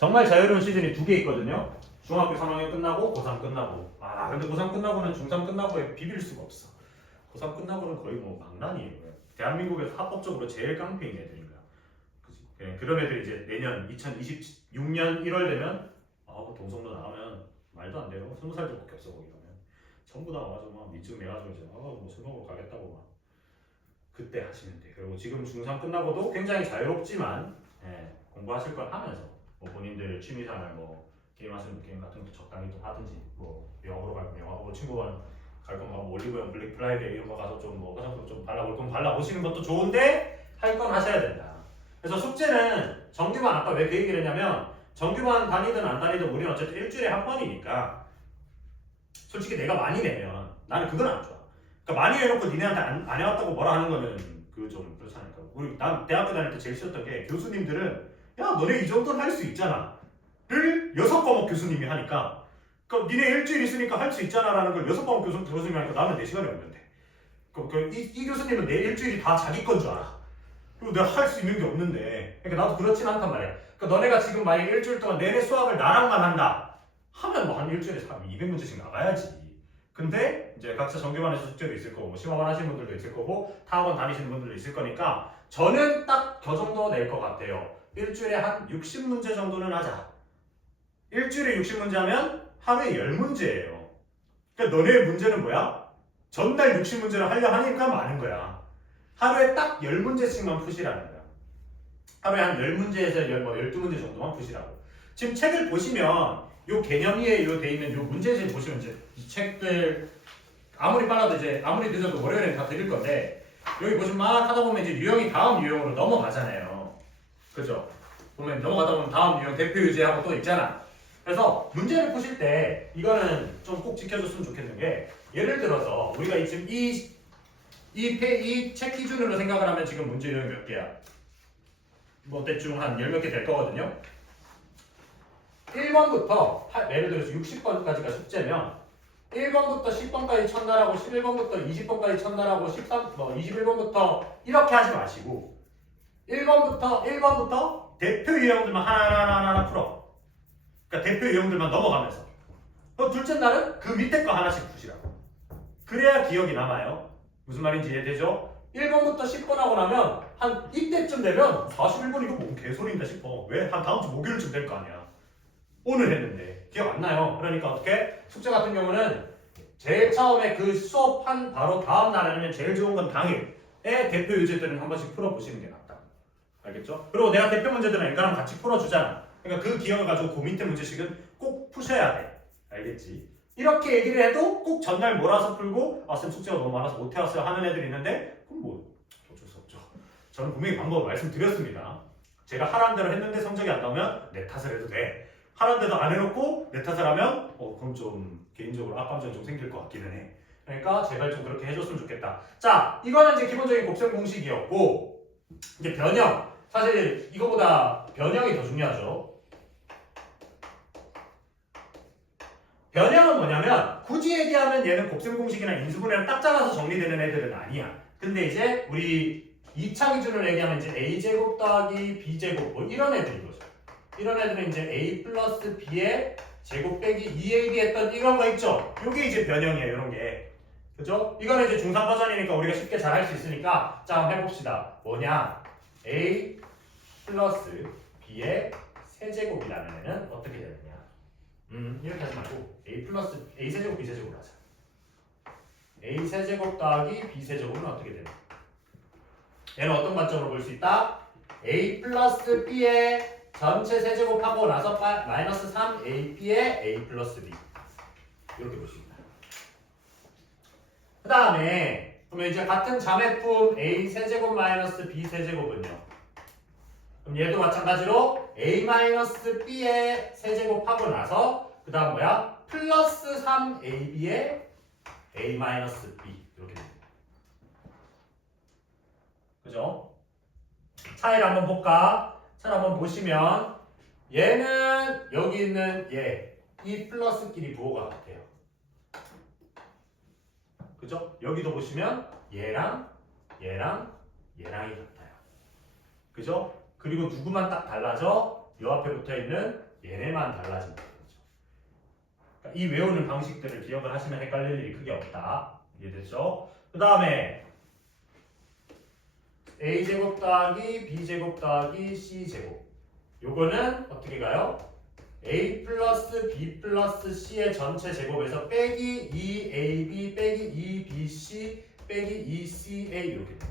정말 자유로운 시즌이 2개 있거든요. 중학교 3학년 끝나고 고3 끝나고. 아 근데 고3 끝나고는 중3 끝나고에 비빌 수가 없어. 고3 끝나고는 거의 뭐 망난이에요. 대한민국에서 합법적으로 제일 깡패인 애들인 거야. 그치? 그런 애들이 이제 내년 2026년 1월 되면 동성로 나가면 말도 안 돼요. 20살들밖에 없어 거기 가면. 전부 다 와가지고 막 밑증 내가지고 이제 뭐 술 먹으러 가겠다고 막. 그때 하시면 돼. 그리고 지금 중3 끝나고도 굉장히 자유롭지만 공부하실 걸 하면서 뭐 본인들 취미생활 뭐 게임 하시는 게임 같은 것도 적당히 좀 하든지 뭐 영화보러 갈 거면 영화 보고 친구랑 갈 거면 뭐 올리브영 블랙 프라이데이 이런 거 가서 좀 뭐 화장품 좀 발라볼 거면 발라보시는 것도 좋은데 할 건 하셔야 된다. 그래서 숙제는 정규반 아까 왜 그 얘기를 했냐면 정규반 다니든 안 다니든 우리는 어쨌든 일주일에 한 번이니까 솔직히 내가 많이 내면 나는 그건 안 좋아. 그러니까 많이 해놓고 니네한테 안 해왔다고 뭐라 하는 거는 그 좀 그렇잖아요. 난 대학교 다닐 때 제일 싫었던 게 교수님들은 야 너네 이 정도는 할 수 있잖아 를 6과목 교수님이 하니까 그러니까 니네 일주일 있으니까 할 수 있잖아 라는 걸 6과목 교수님이 하니까 나는 내 시간이 없는데 이 교수님은 내 일주일이 다 자기 건 줄 알아. 그리고 내가 할 수 있는 게 없는데 그러니까 나도 그렇진 않단 말이야. 그러니까 너네가 지금 만약 일주일 동안 내내 수학을 나랑만 한다 하면 뭐 한 일주일에 200문제씩 나가야지. 근데 이제 각자 정규반에서 숙제도 있을 거고 심화반 하시는 분들도 있을 거고 타학원 다니시는 분들도 있을 거니까 저는 딱 저 정도 낼 것 같아요. 일주일에 한 60문제 정도는 하자. 일주일에 60문제 하면 하루에 10문제예요. 그러니까 너네의 문제는 뭐야? 전날 60문제를 하려 하니까 많은 거야. 하루에 딱 10문제씩만 푸시라는 거야. 하루에 한 10문제에서 12문제 정도만 푸시라고. 지금 책을 보시면 요 개념이에 돼 있는 요 문제집 보시면 이제 이 책들 아무리 빨라도 이제 아무리 늦어도 월요일에 다 드릴 건데 여기 보시면 막 하다 보면 이제 유형이 다음 유형으로 넘어가잖아요. 그죠? 보면 넘어가다 보면 다음 유형 대표 유제하고 또 있잖아. 그래서 문제를 푸실 때 이거는 좀 꼭 지켜줬으면 좋겠는 게 예를 들어서 우리가 지금 이 책 기준으로 생각을 하면 지금 문제 유형이 몇 개야? 뭐 대충 한 10몇 개 될 거거든요. 1번부터 예를 들어서 60번까지가 숙제면 1번부터 10번까지 첫날하고 11번부터 20번까지 첫날하고 21번부터 이렇게 하지 마시고 1번부터 대표 유형들만 하나하나 풀어. 그러니까 대표 유형들만 넘어가면서 둘째 날은 그 밑에 거 하나씩 푸시라고. 그래야 기억이 남아요. 무슨 말인지 이해되죠? 1번부터 10번 하고 나면 한 이때쯤 되면 41번 이거 뭔 개소리인가 싶어. 왜? 한 다음 주 목요일쯤 될 거 아니야. 오늘 했는데 기억 안 나요. 그러니까 어떻게? 숙제 같은 경우는 제일 처음에 그 수업한 바로 다음 날 아니면 제일 좋은 건 당일에 대표 유제들은 한 번씩 풀어보시는 게 낫다. 알겠죠? 그리고 내가 대표 문제들은 이거랑 같이 풀어주잖아. 그러니까 그 기억을 가지고 그 밑에 문제식은 꼭 푸셔야 돼. 알겠지? 이렇게 얘기를 해도 꼭 전날 몰아서 풀고 쌤 숙제가 너무 많아서 못 해왔어요 하는 애들이 있는데 그럼 뭐 어쩔 수 없죠. 저는 분명히 방법을 말씀드렸습니다. 제가 하라는 대로 했는데 성적이 안 나오면 내 탓을 해도 돼. 하라는 대로 안 해놓고 내 탓을 하면 그럼 좀 개인적으로 악감정이 좀 생길 것 같기는 해. 그러니까 제발 좀 그렇게 해줬으면 좋겠다. 자, 이거는 이제 기본적인 곱셈 공식이었고 이제 변형. 사실 이거보다 변형이 더 중요하죠. 변형은 뭐냐면 굳이 얘기하면 얘는 곱셈 공식이나 인수분해랑 딱 잘라서 정리되는 애들은 아니야. 근데 이제 우리 2차 기준으로 얘기하면 이제 a제곱 더하기 b제곱 뭐 이런 애들인 거죠. 이런 애들은 이제 a 플러스 b의 제곱 빼기 2ab 했던 이런 거 있죠. 이게 이제 변형이에요. 이런 게. 그죠? 이거는 이제 중3 버전이니까 우리가 쉽게 잘 할 수 있으니까 자 한번 해봅시다. 뭐냐? a 플러스 b의 세제곱이라는 애는 어떻게 되느냐? 이렇게 하지 말고 a 플러스 a 세제곱 b 세제곱으로 하자. a 세제곱 더하기 b 세제곱은 어떻게 되냐? 얘는 어떤 관점으로 볼 수 있다? a 플러스 b의 전체 세제곱하고 나서 마이너스 3ab의 a 플러스 b 이렇게 보십니다. 그 다음에 그러면 이제 같은 자매품 a 세제곱 마이너스 b 세제곱은요. 그럼 얘도 마찬가지로 a 마이너스 b의 세제곱하고 나서 그 다음 뭐야? 플러스 3ab의 a 마이너스 b 이렇게 됩니다. 그죠? 차이를 한번 볼까? 차를 한번 보시면 얘는 여기 있는 이 플러스끼리 부호가 같아요. 그죠? 여기도 보시면 얘랑이 같아요. 그죠? 그리고 누구만 딱 달라져? 요 앞에 붙어있는 얘네만 달라진다는 거죠. 그러니까 이 외우는 방식들을 기억을 하시면 헷갈릴 일이 크게 없다. 이해됐죠? 그 다음에 a제곱 더하기 b제곱 더하기 c제곱 요거는 어떻게 가요? a 플러스 b 플러스 c의 전체 제곱에서 빼기 2ab 빼기 2bc 빼기 2ca 이렇게 됩니다.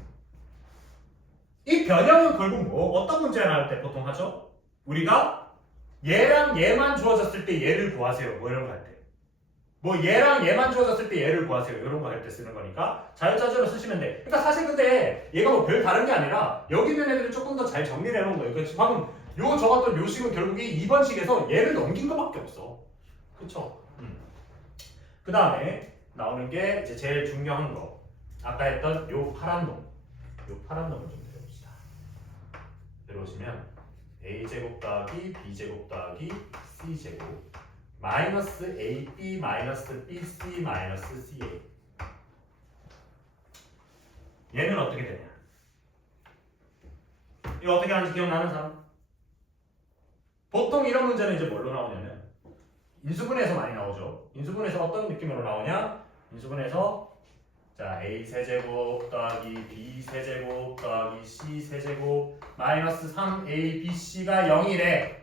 이 변형은 결국 뭐 어떤 문제 나올 때 보통 하죠? 우리가 얘랑 얘만 주어졌을 때 얘를 구하세요. 뭐 이런 거 할 때. 뭐 얘랑 얘만 주어졌을 때 얘를 구하세요. 이런 거 할 때 쓰는 거니까 자유자재로 쓰시면 돼. 그러니까 사실 근데 얘가 뭐 별 다른 게 아니라 여기 있는 애들을 조금 더 잘 정리를 해놓은 거예요. 그러니까 방금 요 적었던 요 식은 결국에 2번 식에서 얘를 넘긴 거밖에 없어. 그쵸? 그 다음에 나오는 게 이제 제일 중요한 거. 아까 했던 요 파란 놈. 요 파란 놈을 좀 내려봅시다. 내려오시면 a제곱 더하기 b제곱 더하기 c제곱 마이너스 ab 마이너스 bc 마이너스 ca 얘는 어떻게 되냐? 이거 어떻게 하는지 기억나는 사람? 보통 이런 문제는 이제 뭘로 나오냐면 인수분해에서 많이 나오죠. 인수분해에서 어떤 느낌으로 나오냐? 인수분해에서 자 a 세제곱 더하기 b 세제곱 더하기 c 세제곱 마이너스 3abc가 0이래.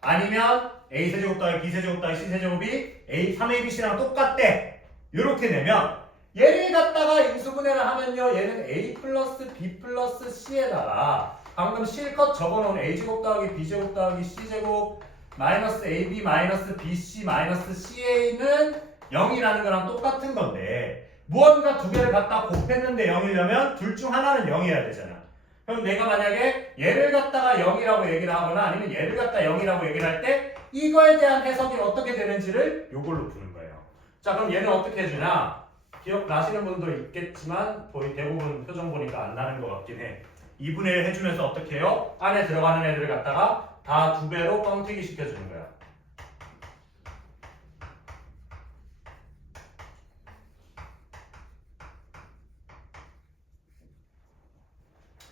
아니면 a 세제곱 더하기 b 세제곱 더하기 c 세제곱이 a 3abc랑 똑같대. 이렇게 내면 얘를 갖다가 인수분해를 하면요 얘는 a 플러스 b 플러스 c에다가 방금 실컷 적어놓은 a제곱 더하기 b제곱 더하기 c제곱 마이너스 ab 마이너스 bc 마이너스 ca는 0이라는 거랑 똑같은 건데 무언가 두 개를 갖다 곱했는데 0이려면 둘 중 하나는 0이어야 되잖아. 그럼 내가 만약에 얘를 갖다가 0이라고 얘기를 하거나 아니면 얘를 갖다 0이라고 얘기를 할 때 이거에 대한 해석이 어떻게 되는지를 요걸로 푸는 거예요. 자 그럼 얘는 어떻게 해주냐? 기억나시는 분도 있겠지만 거의 대부분 표정 보니까 안 나는 것 같긴 해. 2분의 1 해주면서 어떻게 해요? 안에 들어가는 애들을 갖다가 다 2배로 뻥튀기 시켜주는 거야.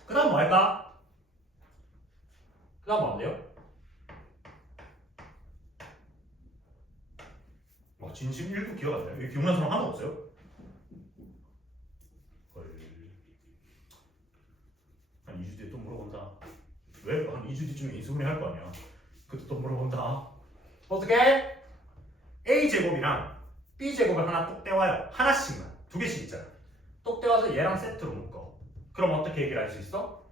그 다음 뭐 할까? 그 다음 뭐 하면 돼요? 진심 1도 기억 안 나요? 여기 기억나는 사람 하나 없어요? 한 2주 뒤에 또 물어본다. 왜? 한 2주 뒤쯤에 인수분해 할 거 아니야. 그때 또 물어본다. 어떻게? A제곱이랑 B제곱을 하나 똑 떼와요. 하나씩만. 2개씩 있잖아. 똑 떼와서 얘랑 세트로 묶어. 그럼 어떻게 얘기를 할 수 있어?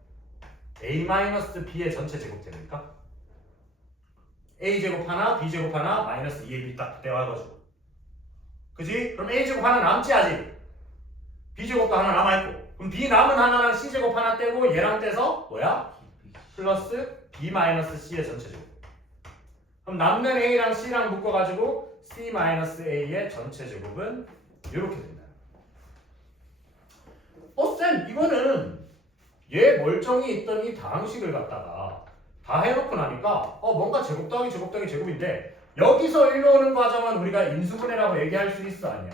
A-B의 전체 제곱 됩니까? A제곱 하나, B제곱 하나, 마이너스 2AB 딱 떼와가지고. 그지? 그럼 A제곱 하나 남지 아직? B제곱도 하나 남아있고. 그럼 B 남은 하나랑 C제곱 하나 떼고 얘랑 떼서 뭐야? 플러스 B 마이너스 C의 전체 제곱. 그럼 남는 A랑 C랑 묶어가지고 C 마이너스 A의 전체 제곱은 이렇게 된다. 쌤 이거는 얘 멀쩡히 있던 이 다항식을 갖다가 다 해놓고 나니까 뭔가 제곱 더하기 제곱 더하기 제곱인데 여기서 일러오는 과정은 우리가 인수분해라고 얘기할 수 있어 아니야?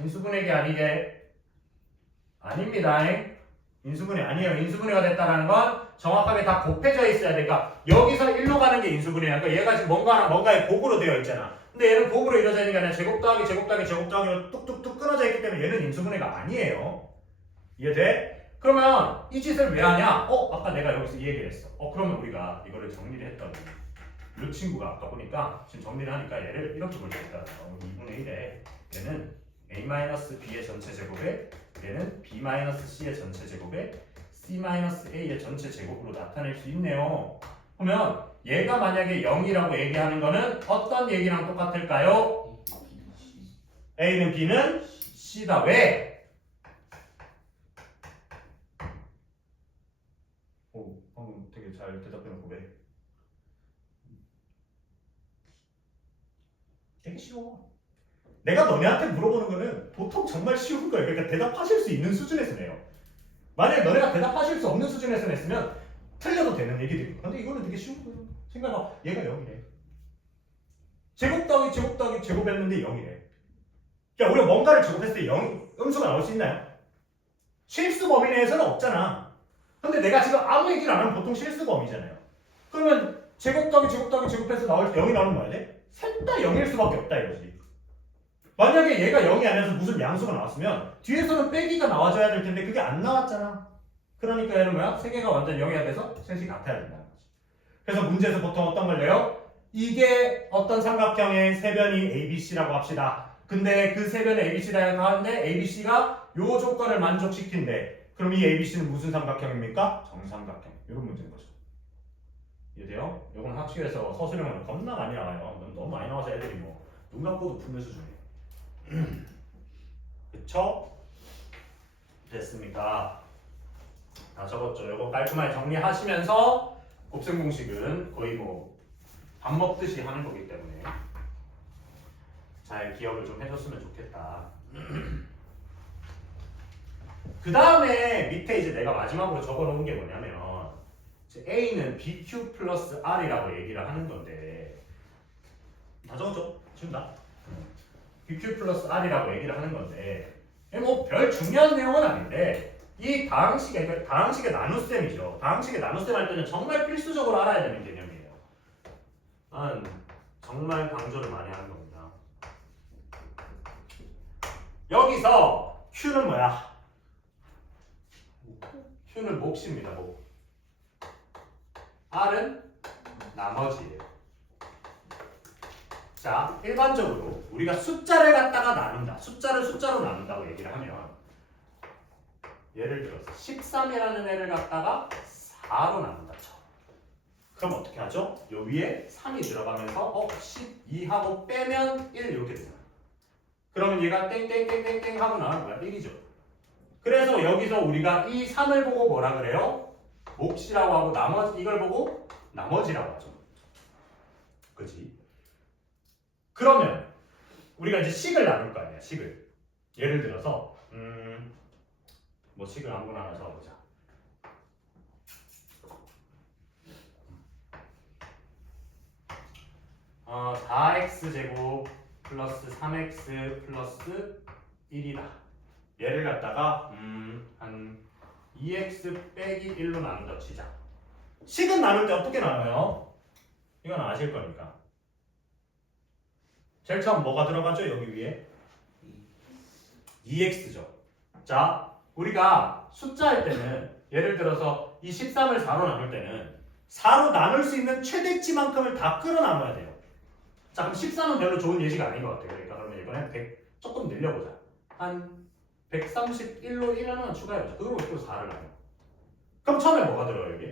인수분해가 아니게 아닙니다. 인수분해 아니에요. 인수분해가 됐다는 건 정확하게 다 곱해져 있어야 돼. 그러니까 여기서 일로 가는 게 인수분해야. 그러니까 얘가 지금 뭔가에 곱으로 되어 있잖아. 근데 얘는 곱으로 이루어져 있는 게 아니라 제곱 더하기 제곱 더하기 제곱 더하기로 뚝뚝뚝 끊어져 있기 때문에 얘는 인수분해가 아니에요. 이해돼? 그러면 이 짓을 왜 하냐? 아까 내가 여기서 이 얘기를 했어. 그러면 우리가 이거를 정리를 했더니 이 친구가 아까 보니까 지금 정리를 하니까 얘를 이렇게 볼 수 있다. 2분의 1에 얘는 A-B의 전체 제곱에 얘는 B-C의 전체 제곱에 C-A의 전체 제곱으로 나타낼 수 있네요. 그러면 얘가 만약에 0이라고 얘기하는 거는 어떤 얘기랑 똑같을까요? A는 B는 C다. 왜? 방금 되게 잘 대답해놓고 왜? 되게 쉬워. 내가 너네한테 물어보는 거는 보통 정말 쉬운 거예요. 그러니까 대답하실 수 있는 수준에서 내요. 만약에 너네가 대답하실 수 없는 수준에서 냈으면 틀려도 되는 얘기들이고. 근데 이거는 되게 쉬운 거예요. 생각해봐. 얘가 0이래. 제곱 더하기 제곱 더하기 제곱했는데 0이래. 그러니까 우리가 뭔가를 제곱했을 때 0 음수가 나올 수 있나요? 실수 범위 내에서는 없잖아. 근데 내가 지금 아무 얘기를 안 하면 보통 실수 범위잖아요. 그러면 제곱 더하기 제곱 더하기 제곱해서 나올 때 0이 나오는 거 아니야? 셋 다 0일 수밖에 없다 이거지. 만약에 얘가 0이 아니어서 무슨 양수가 나왔으면 뒤에서는 빼기가 나와줘야 될 텐데 그게 안 나왔잖아. 그러니까 얘는 뭐야? 세 개가 완전 0이야 돼서 셋이 같아야 된다는 거지. 그래서 문제에서 보통 어떤 걸 내요? 이게 어떤 삼각형의 세변이 ABC라고 합시다. 근데 그 세변의 ABC라고 하는데 ABC가 요 조건을 만족시킨대. 그럼 이 ABC는 무슨 삼각형입니까? 정삼각형. 이런 문제인 거죠. 이해돼요? 요건 학식에서 서술형은 겁나 많이 나와요. 너무 많이 나와서 애들이 뭐 눈 감고도 푸는 수준이에요. 그쵸? 됐습니까? 다 적었죠. 요거 깔끔하게 정리하시면서 곱셈 공식은 거의 뭐 밥 먹듯이 하는 거기 때문에 잘 기억을 좀 해줬으면 좋겠다. 그 다음에 밑에 이제 내가 마지막으로 적어놓은 게 뭐냐면 이제 A는 BQ 플러스 R이라고 얘기를 하는 건데 다 적었죠? 지금 다? BQ 플러스 R이라고 얘기를 하는 건데 뭐 별 중요한 내용은 아닌데 이 다항식의 나눗셈이죠. 다항식의 나눗셈 할 때는 정말 필수적으로 알아야 되는 개념이에요. 정말 강조를 많이 하는 겁니다. 여기서 Q는 뭐야? Q는 몫입니다. 몫. R은 나머지예요. 자, 일반적으로 우리가 숫자를 갖다가 나눈다. 숫자를 숫자로 나눈다고 얘기를 하면 예를 들어서 13이라는 애를 갖다가 4로 나눈다 쳐. 그럼 어떻게 하죠? 요 위에 3이 들어가면서 12하고 빼면 1 이렇게 되잖아. 그러면 얘가 땡땡땡땡땡 하고 나오는 거야. 1이죠. 그래서 여기서 우리가 이 3을 보고 뭐라 그래요? 몫이라고 하고 나머지 이걸 보고 나머지라고 하죠. 그치? 그러면 우리가 이제 식을 나눌 거 아니야. 식을. 예를 들어서 뭐 식을 아무거나 하나 적어보자. 어, 4x제곱 플러스 3x 플러스 1이다. 얘를 갖다가 한 2x 빼기 1로 나눈다 치자. 식은 나눌 때 어떻게 나눠요? 이건 아실 거니까. 제일 처음 뭐가 들어가죠? 여기 위에 2x죠. 자, 우리가 숫자 할 때는 예를 들어서 이 13을 4로 나눌 때는 4로 나눌 수 있는 최대치만큼을 다 끌어 나눠야 돼요. 자, 그럼 13은 별로 좋은 예시가 아닌 것 같아요. 그러니까 그러면 이번엔 100 조금 늘려보자. 한 131로 1 하나 추가해보자. 그걸로 또 4를 나눠. 그럼 처음에 뭐가 들어요, 여기?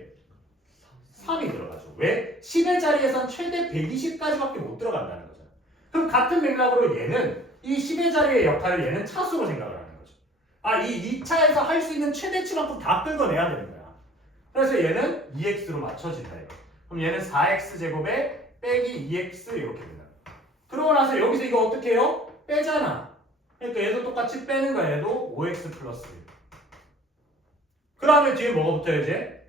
3이 들어가죠. 왜? 10의 자리에선 최대 120까지밖에 못 들어간다는 거잖아. 그럼 같은 맥락으로 얘는 이 10의 자리의 역할을 얘는 차수로 생각을 하는 거죠. 아, 이 2차에서 할 수 있는 최대치만큼 다 끌어내야 되는 거야. 그래서 얘는 2x로 맞춰진다. 그럼 얘는 4x제곱에 빼기 2x 이렇게 된다. 그러고 나서 여기서 이거 어떻게 해요? 빼잖아. 그러니까 얘도 똑같이 빼는 거야. 얘도 5x 플러스 1. 그 다음에 뒤에 뭐가 붙어요 이제?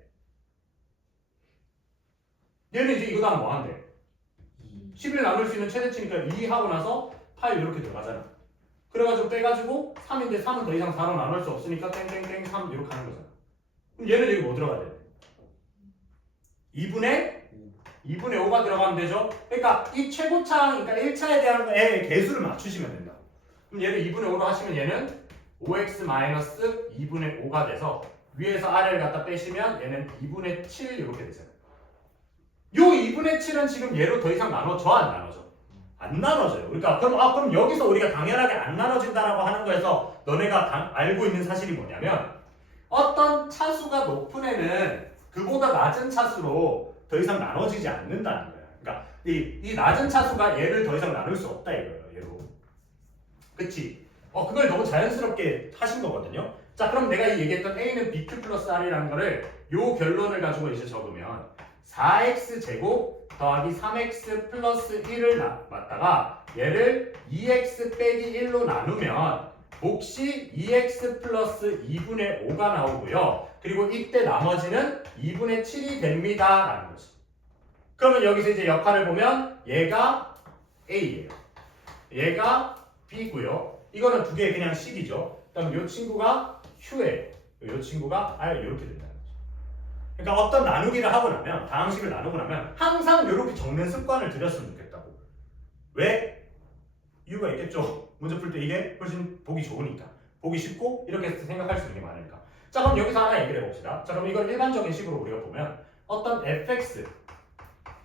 얘는 이제 이거 다음 뭐 한대? 10을 나눌 수 있는 최대치니까 2 하고 나서 8 이렇게 들어가잖아. 그래가지고 빼가지고 3인데 3은 더 이상 4로 나눌 수 없으니까 땡땡땡 3 이렇게 하는 거잖아. 그럼 얘는 여기 뭐 들어가야 돼? 2분의 5가 들어가면 되죠? 그러니까 이 최고차항, 그러니까 1차에 대한 개수를 맞추시면 된다. 그럼 얘를 2분의 5로 하시면 얘는 5x 마이너스 2분의 5가 돼서 위에서 아래를 갖다 빼시면 얘는 2분의 7 이렇게 되잖아요. 요 2분의 7은 지금 얘로 더 이상 나눠져 안 나눠져? 안 나눠져요. 그러니까 그럼 여기서 우리가 당연하게 안 나눠진다라고 하는 거에서 너네가 알고 있는 사실이 뭐냐면 어떤 차수가 높은 애는 그보다 낮은 차수로 더 이상 나눠지지 않는다는 거야. 그러니까 이 낮은 차수가 얘를 더 이상 나눌 수 없다 이거예요. 얘로. 그치? 그걸 너무 자연스럽게 하신 거거든요. 자, 그럼 내가 이 얘기했던 A는 BQ 플러스 R이라는 거를 요 결론을 가지고 이제 적으면 4x 제곱 더하기 3x 플러스 1을 맞다가 얘를 2x 빼기 1로 나누면 몫이 2x 플러스 2분의 5가 나오고요. 그리고 이때 나머지는 2분의 7이 됩니다. 라는 거지. 그러면 여기서 이제 역할을 보면 얘가 A예요. 얘가 B고요. 이거는 두 개의 그냥 식이죠. 그 다음 이 친구가 Q예요. 이 친구가 R 이렇게 된다는 거죠. 그럼 얘는 이제 이거 다음 뭐 한대? 그러니까 어떤 나누기를 하고 나면 다항식을 나누고 나면 항상 이렇게 적는 습관을 들였으면 좋겠다고. 왜? 이유가 있겠죠. 문제 풀 때 이게 훨씬 보기 좋으니까. 보기 쉽고 이렇게 생각할 수 있는 게 많으니까. 자 그럼 여기서 하나 얘기를 해봅시다. 자 그럼 이걸 일반적인 식으로 우리가 보면 어떤 fx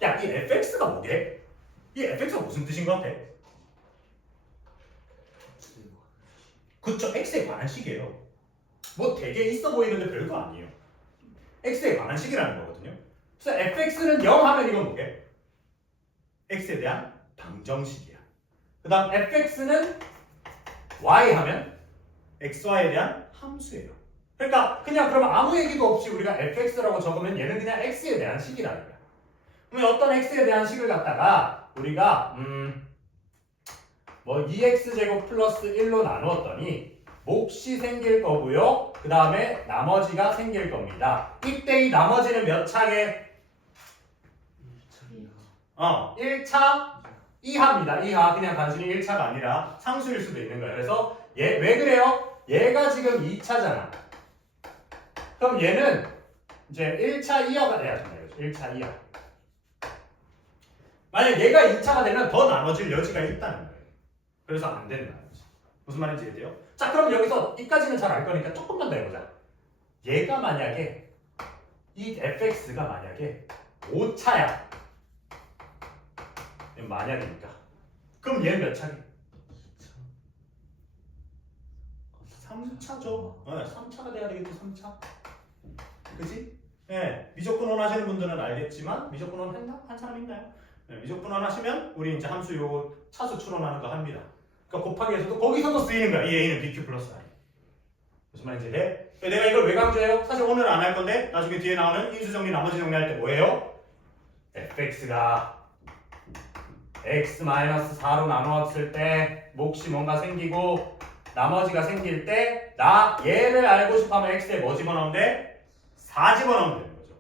야 이 fx가 뭐게? 이 fx가 무슨 뜻인 것 같아? 그쵸 x에 관한 식이에요. 뭐 되게 있어 보이는데 별거 아니에요. x에 관한 식이라는 거거든요. 그래서 fx는 0 하면 이건 뭐게? x에 대한 방정식이야. 그 다음 fx는 y 하면 xy에 대한 함수예요. 그러니까 그냥 그러면 아무 얘기도 없이 우리가 fx라고 적으면 얘는 그냥 x에 대한 식이라는 거야. 그러면 어떤 x에 대한 식을 갖다가 우리가 뭐 2x제곱 플러스 1로 나누었더니 몫이 생길 거고요. 그 다음에 나머지가 생길 겁니다. 이때 이 나머지는 몇 차게? 1차 이하입니다. 이하 그냥 단순히 1차가 아니라 상수일 수도 있는 거예요. 그래서 얘 왜 그래요? 얘가 지금 2차잖아. 그럼 얘는 이제 1차 이하가 돼야 된다. 1차 이하. 만약 얘가 2차가 되면 더 나눠질 여지가 있다는 거예요. 그래서 안 된다는 거지. 무슨 말인지 이해돼요? 자 그럼 여기서 이까지는 잘 알 거니까 조금만 더 해보자. 얘가 만약에 이 fx가 만약에 5차야. 만약이니까. 그럼 얘는 몇 차게? 3차죠. 3차가 돼야 되겠죠. 3차. 그지? 네, 미적분원 하시는 분들은 알겠지만 미적분원 했나? 한 사람 있나요? 네, 미적분원 하시면 우리 이제 함수 요 차수 추론하는 거 합니다. 그러니까 곱하기에서도 거기서도 쓰이는 거야. 이 a는 bq 플러스 i. 무슨 말인지 이해? 내가 이걸 왜 강조해요? 사실 오늘 안 할 건데 나중에 뒤에 나오는 인수정리 나머지 정리할 때 뭐예요? fx가 x-4로 나누었을 때 몫이 뭔가 생기고 나머지가 생길 때 나 얘를 알고 싶으면 x에 뭐 집어넣으면 돼? 4 집어넣으면 되는 거죠.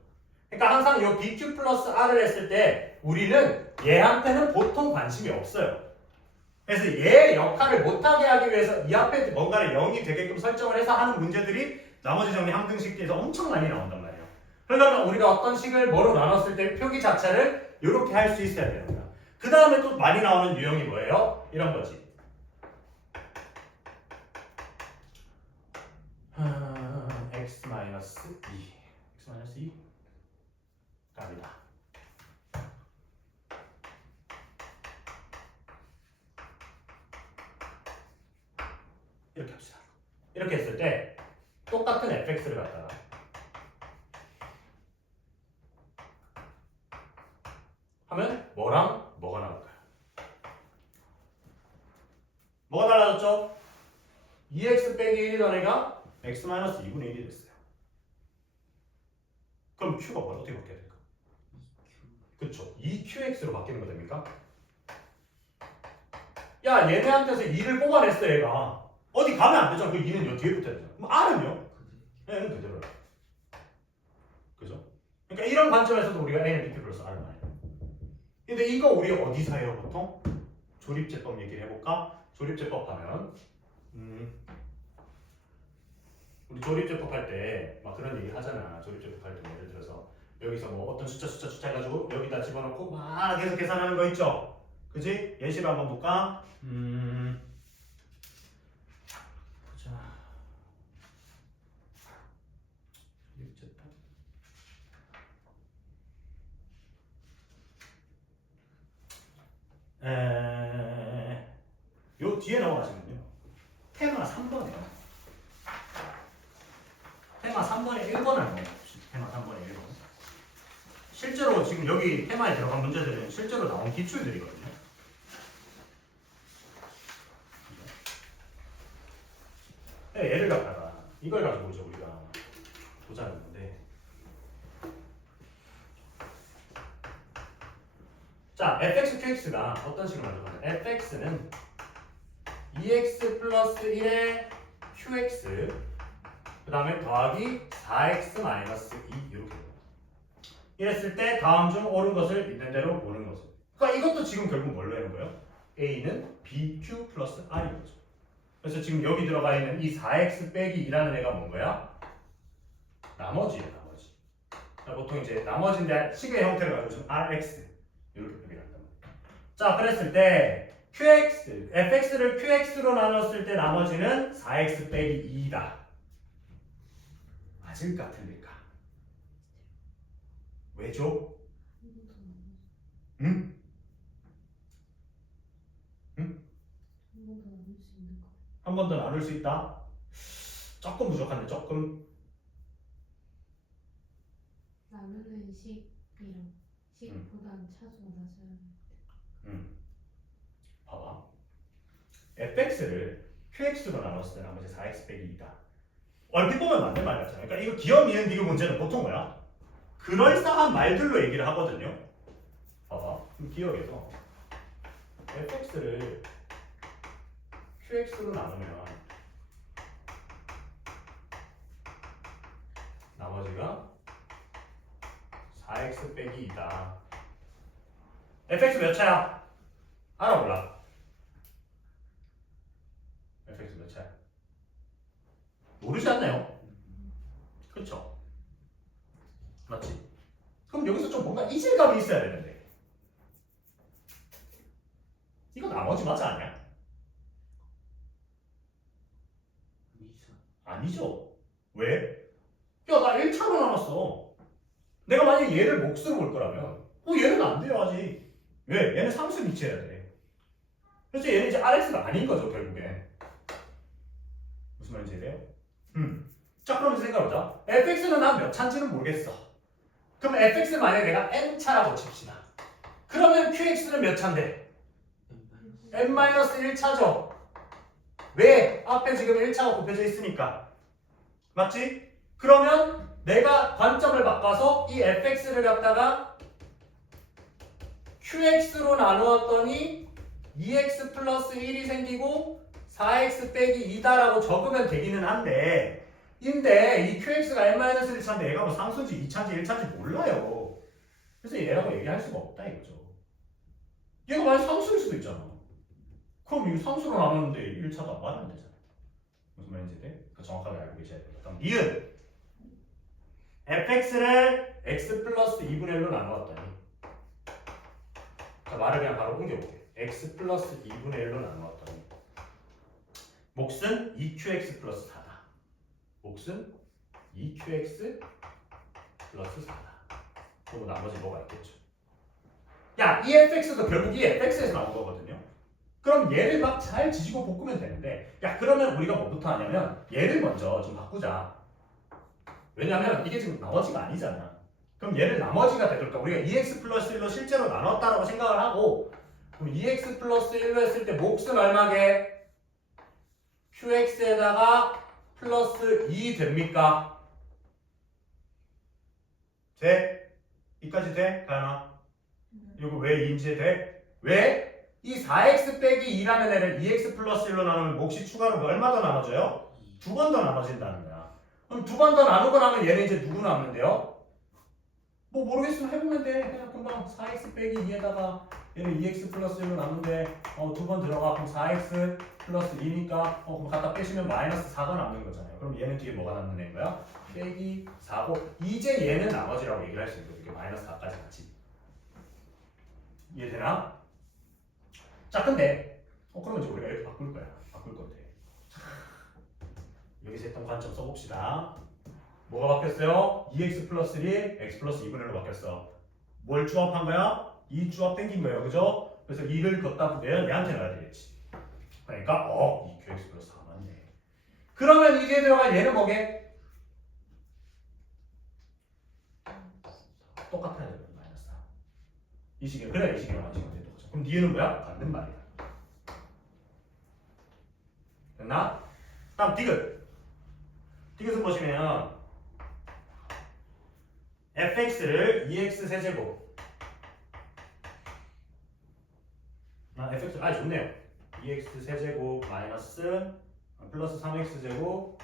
그러니까 항상 이 bq 플러스 r을 했을 때 우리는 얘한테는 보통 관심이 없어요. 그래서 얘 역할을 못하게 하기 위해서 이 앞에 뭔가를 0이 되게끔 설정을 해서 하는 문제들이 나머지 정리 항등식에서 엄청 많이 나온단 말이에요. 그러면 우리가 어떤 식을 뭐로 나눴을 때 표기 자체를 이렇게 할 수 있어야 되는 거야. 그 다음에 또 많이 나오는 유형이 뭐예요? 이런 거지. x-2 x-2 갑니다. 이렇게 합시다. 이렇게 했을 때 똑같은 fx를 갖다가 하면 뭐랑 뭐가 나올까요? 뭐가 달라졌죠? 2x 빼기 1이던 애가 x-2분의 1이 됐어요. 그럼 q가 뭘 어떻게 바뀌어야 될까? 그쵸? 2qx로 바뀌는 거 됩니까? 야 얘네한테서 2를 뽑아냈어 얘가. 어디 가면 안 되죠? 그 2는 요 뒤에 붙어야 되죠. 그럼 r은요? 얘는 그대로요. 그죠? 그러니까 이런 관점에서도 우리가 a는 bq 플러스 r을 말해요. 근데 이거 우리 어디서 해요 보통? 조립제법 얘기를 해볼까? 조립제법 하면 우리 조립제법 할 때 막 그런 얘기 하잖아. 조립제법 할 때 예를 들어서 여기서 뭐 어떤 숫자 해가지고 여기다 집어넣고 막 계속 계산하는 거 있죠? 그지? 예시를 한번 볼까? 보자. 조립제법. 요 뒤에 넘어가시면요. 테마 3번이에요. 테마 3번에 1번을 넘어가봅시다. 테마 3번에 1번. 실제로 지금 여기 테마에 들어간 문제들은 실제로 나온 기출들이거든요. 예를 갖다가 이걸 가지고 이제 우리가 보자는 건데, 자, fx, qx가 어떤 식으로 만들어가냐? fx는 2x 플러스 1의 qx 그 다음에 더하기 4x 마이너스 2 이렇게 돼요. 이랬을 때 다음 중 옳은 것을 있는 대로 보는 거죠. 그러니까 이것도 지금 결국 뭘로 하는 거예요? a는 bq 플러스 r인 거죠. 그래서 지금 여기 들어가 있는 이 4x 빼기 2라는 애가 뭔 거야? 나머지예요, 나머지. 자, 보통 이제 나머지인데 식의 형태를 가지고 지금 Rx 이렇게 표기를 한단 말이야. 자, 그랬을 때 QX, fx를 QX로 나눴을 때 나머지는 4x 빼기 2다. 맞을까 틀릴까? 왜죠? 응? 응? 한 번 더 나눌 수 있다? 조금 부족한데 조금. 나누는 식이랑 식보단 차수가 낮아요. 봐봐. fx를 qx로 나눴을 때 나머지 4x 빼기 2다. 얼핏 보면 맞는 말 같잖아. 그러니까 이거 기억, 미은, 디귿 문제는 보통 뭐야? 그럴싸한 말들로 얘기를 하거든요. 봐봐. 그럼 기억에서 fx를 qx로 나누면 나머지가 4x 빼기 2다. fx 몇 차야? 알아 몰라? fx 몇 차야? 모르지 않나요? 그쵸? 맞지? 그럼 여기서 좀 뭔가 이질감이 있어야 되는데 이거 나머지 맞아 아니야? 아니죠. 왜? 야, 나 1차로 나눴어. 내가 만약에 얘를 몫으로 볼 거라면 얘는 안 돼요 아직. 왜? 얘는 상수 미치해야 돼. 그래서 얘는 이제 RX가 아닌 거죠 결국엔. 무슨 말인지 이해돼요? 자, 그럼 이제 생각해보자. fx는 난 몇 차인지는 모르겠어. 그럼 fx 만약에 내가 n차라고 칩시다. 그러면 qx는 몇 차인데? n-1차죠. 왜? 앞에 지금 1차가 곱해져 있으니까. 맞지? 그러면 내가 관점을 바꿔서 이 fx를 갖다가 qx로 나누었더니 2x 플러스 1이 생기고 4x 빼기 2다라고 적으면 되기는 한데 인데 이 qx가 n-1차인데 얘가 뭐 상수인지 2차인지 1차인지 몰라요. 그래서 얘라고 얘기할 수가 없다 이거죠. 얘가 만약 상수일 수도 있잖아. 그럼 이 상수로 나눴는데 1차도 안 맞으면 되잖아. 무슨 말인지 돼? 그 정확하게 알고 계셔야 돼요. 그럼 니은 fx를 x 플러스 2분의 1로 나누었더니 자, 말을 그냥 바로 옮겨볼게. x 플러스 2분의 1로 나누었더니 몫은 2qx 플러스 4다. 몫은 2qx 플러스 4다. 그리고 나머지 뭐가 있겠죠. 야, 이 fx도 결국 이 fx에서 나온 거거든요. 그럼 얘를 막 잘 지지고 볶으면 되는데 야, 그러면 우리가 뭐부터 하냐면 얘를 먼저 좀 바꾸자. 왜냐면 이게 지금 나머지가 아니잖아. 그럼 얘를 나머지가 되니까 우리가 2x 플러스 1로 실제로 나눴다라고 생각을 하고 그럼 2x 플러스 1로 했을 때 몫은 얼마게? qx에다가 플러스 2 됩니까? 돼? 이까지 돼? 가연아? 이거 왜 2인지 돼? 왜? 이 4x 빼기 2라는 애를 2x 플러스 1로 나누면 몫이 추가로 얼마 더 나눠져요? 2번 더 나눠진다는 거야. 그럼 2번 더 나누고 나면 얘는 이제 누구 남는데요? 뭐 모르겠으면 해보면 돼. 그냥 금방 4x 빼기 2에다가 얘는 2x 플러스 1로 나누는데 2번 들어가. 그럼 4x 플러스 2니까 그럼 갖다 빼시면 마이너스 4가 남는 거잖아요. 그럼 얘는 뒤에 뭐가 남는 애인 거야? 빼기 4고 이제 얘는 나머지라고 얘기를 할 수 있는 거죠. 마이너스 4까지 같이. 이해되나? 자, 근데 그러면 이제 우리가 이렇게 바꿀 거야. 바꿀 건데 여기서 했던 관점 써봅시다. 뭐가 바뀌었어요? 2x 플러스 1이 x 플러스 2분의 1로 바뀌었어. 뭘 조합한 거야? 2 조합 땡긴 거예요. 그죠? 그래서 2를 걷다 부대면 얘한테 넣어야 되겠지. 그러니까 2qx 플러스 4 맞네. 그러면 이게 들어간 얘는 뭐게? 똑같아야 돼요. 마이너스 4. 이 식에 그래 이 식에 맞추면 되는 거죠. 그럼 니은 뭐야? 맞는 말이야. 됐나? 다음 디귿. 디귿을 보시면 fx를 2x 세제곱 fx 좋네요. 2x 세제곱 마이너스 플러스 3x 제곱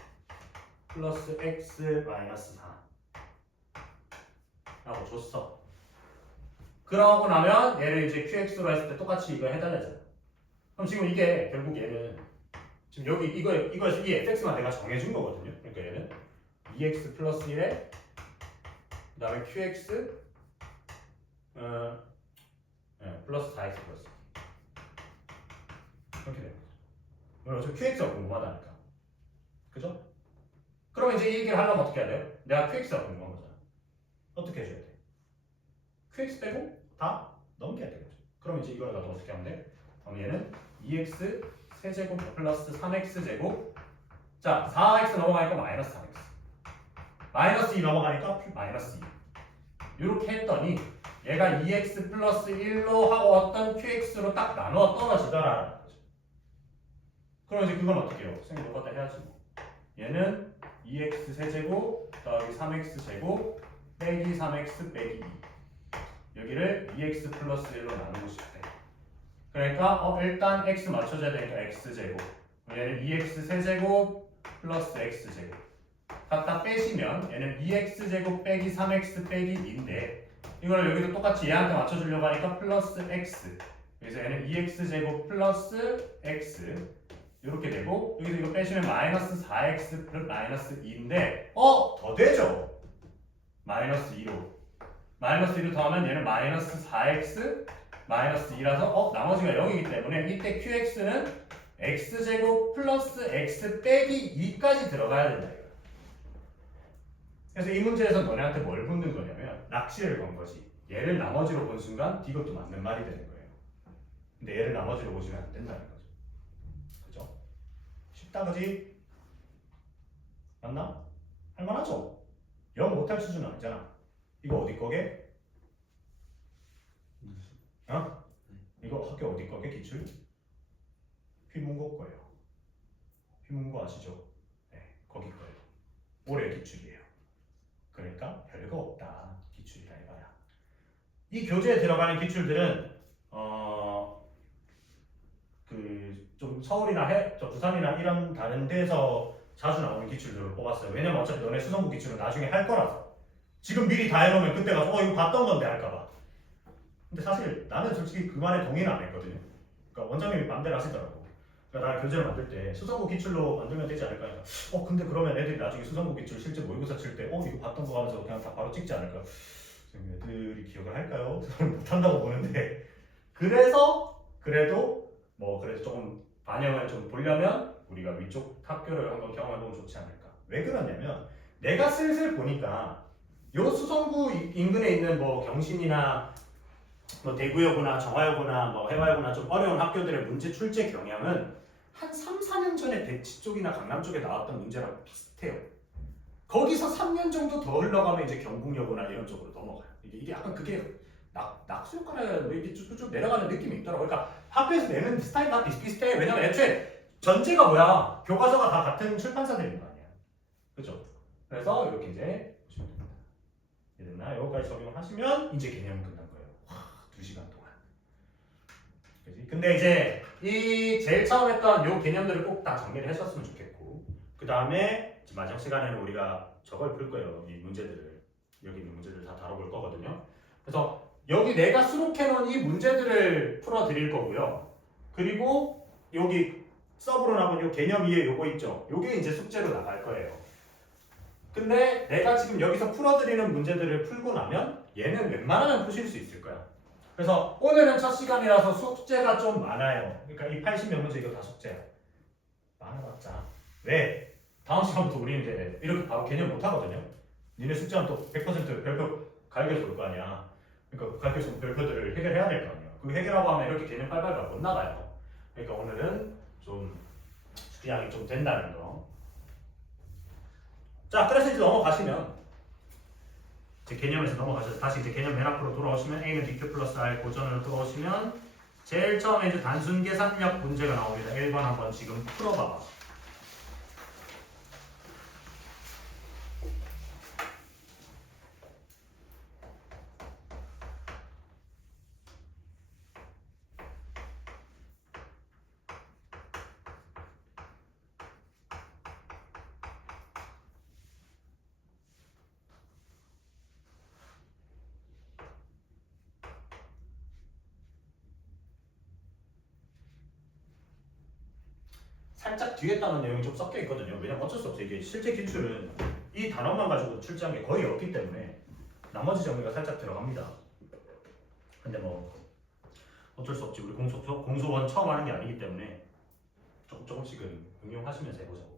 플러스 x 마이너스 4 라고 줬어. 그러고 나면 얘를 이제 qx로 했을 때 똑같이 이거 해달라잖아. 그럼 지금 이게 결국 얘는 지금 여기 이거에서 이 fx만 내가 정해준 거거든요. 그러니까 얘는 2x 플러스 1에 그 다음에 qx 플러스 4x 플러스 이렇게 돼요. 오늘 어차피 qx가 궁금하다니까. 그죠? 그럼 이제 이 얘기를 하려면 어떻게 해야 돼요? 내가 qx가 궁금한 거잖아. 어떻게 해줘야 돼? qx 빼고 다 넘겨야 되겠죠. 그럼 이제 이걸 나도 어떻게 하면 돼? 그럼 얘는 2x 세제곱 플러스 3x 제곱. 자, 4x 넘어가니까 마이너스 3x. 마이너스 2 넘어가니까 마이너스 2. 이렇게 했더니 얘가 2x 플러스 1로 하고 어떤 qx로 딱 나누어 떨어지더라는 거죠. 그럼 이제 그건 어떻게 해요? 선생님 똑같다 해야지 뭐. 얘는 2x 세제곱 더하기 3x 제곱 빼기 3x 빼기 2. 여기를 2x 플러스 1로 나누고 싶대. 그러니까 일단 x 맞춰줘야 되니까 x제곱. 얘는 2x 세제곱 플러스 x제곱. 갖다 빼시면 얘는 2x제곱 빼기 3x 빼기 2인데 이걸 여기도 똑같이 얘한테 맞춰주려고 하니까 플러스 x. 그래서 얘는 2x제곱 플러스 x 이렇게 되고 여기서 이거 빼시면 마이너스 4x 플러스 마이너스 2인데 더 되죠? 마이너스 2로. 마이너스 2로 더하면 얘는 마이너스 4x 마이너스 2라서 나머지가 0이기 때문에 이때 qx는 x제곱 플러스 x 빼기 2까지 들어가야 된다. 이거. 그래서 이 문제에서 너네한테 뭘 묻는 거냐면 낚시를 건 거지. 얘를 나머지로 본 순간 이것도 맞는 말이 되는 거예요. 근데 얘를 나머지로 보시면 안 된다는 거죠. 그죠? 쉽다 그지? 맞나? 할만하죠? 0 못할 수준은 아니잖아. 이거 어디 거게? 어? 이거 학교 어디 거게 기출? 휘문고 거예요. 휘문고 아시죠? 네, 거기 거예요. 올해 기출이에요. 그러니까 별거 없다. 기출이라 해봐야. 이 교재에 들어가는 기출들은 좀 서울이나 부산이나 이런 다른 데서 자주 나오는 기출들을 뽑았어요. 왜냐면 어차피 너네 수성구 기출은 나중에 할 거라서. 지금 미리 다 해놓으면 그때 가서 이거 봤던 건데 할까봐. 근데 사실 나는 솔직히 그 말에 동의는 안 했거든요. 그러니까 원장님이 반대를 하시더라고. 그러니까 나 교재를 만들 때 수성구 기출로 만들면 되지 않을까 하니까 근데 그러면 애들이 나중에 수성구 기출 실제 모의고사 칠 때 이거 봤던 거 하면서 그냥 다 바로 찍지 않을까. 애들이 기억을 할까요? 저는 못한다고 보는데 그래서 그래도 그래서 조금 반영을 좀 보려면 우리가 위쪽 학교를 한번 경험해보면 좋지 않을까. 왜 그러냐면 내가 슬슬 보니까 요 수성구 인근에 있는 경신이나 대구여고나 정화여고나 해화여고나 좀 어려운 학교들의 문제 출제 경향은 한 3, 4년 전에 대치 쪽이나 강남 쪽에 나왔던 문제랑 비슷해요. 거기서 3년 정도 더 흘러가면 이제 경북여고나 이런 쪽으로 넘어가요. 이게 약간 그게 낙수 효과를 이렇게 쭉쭉 내려가는 느낌이 있더라고요. 그러니까 학교에서 내는 스타일 다 비슷비슷해. 왜냐면 애초에 전제가 뭐야? 교과서가 다 같은 출판사들인 거 아니야. 그죠? 그래서 이렇게 이제 보시면 됩니다. 이랬나? 여기까지 적용하시면 이제 개념이 끝난 거예요. 2시간 동안. 그치? 근데 이제 이 제일 처음 했던 요 개념들을 꼭 다 정리를 했었으면 좋겠고 그 다음에 마지막 시간에는 우리가 저걸 풀 거예요. 이 문제들을 여기 있는 문제들 다 다뤄볼 거거든요. 그래서 여기 내가 수록해놓은 이 문제들을 풀어드릴 거고요. 그리고 여기 서브로 나온 요 개념 위에 요거 있죠. 요게 이제 숙제로 나갈 거예요. 근데 내가 지금 여기서 풀어드리는 문제들을 풀고 나면 얘는 웬만하면 푸실 수 있을 거야. 그래서 오늘은 첫 시간이라서 숙제가 좀 많아요. 그러니까 이 80몇 문제 이거 다 숙제야. 많아봤자. 왜? 다음 시간부터 우리는 이제 이렇게 바로 개념 못 하거든요. 니네 숙제는 또 100% 별표 가르쳐서 올 거 아니야. 그러니까 가르쳐서 별표들을 해결해야 될 거 아니야. 그 해결하고 하면 이렇게 개념 빨빨빨 못 나가요. 그러니까 오늘은 좀 숙제량이 좀 된다는 거. 자, 그래서 이제 넘어가시면 이제 개념에서 넘어가셔서 다시 이제 개념 맨 앞으로 돌아오시면 A는 DQ 플러스 R 고전으로 들어오시면 제일 처음에 이제 단순 계산력 문제가 나옵니다. 1번 한번 지금 풀어봐봐. 살짝 뒤에 따는 내용이 좀 섞여 있거든요. 왜냐면 어쩔 수 없어요. 이게 실제 기출은 이 단원만 가지고 출제한 게 거의 없기 때문에 나머지 정리가 살짝 들어갑니다. 근데 뭐 어쩔 수 없지. 우리 공소원 처음 하는 게 아니기 때문에 조금씩은 응용하시면서 해보자고.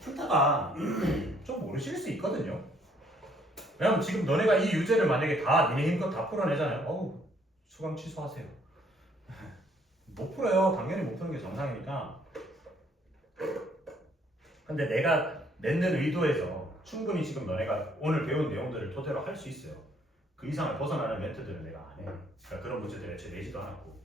풀다가 좀 모르실 수 있거든요. 왜냐면 지금 너네가 이 유제를 만약에 다 니네 힘껏 다 풀어내잖아요. 어우, 수강 취소하세요. 못 풀어요. 당연히 못 푸는 게 정상이니까. 근데 내가 냈는 의도에서 충분히 지금 너네가 오늘 배운 내용들을 토대로 할 수 있어요. 그 이상을 벗어나는 멘트들은 내가 안 해요. 그러니까 그런 문제들 애초에 내지도 않았고.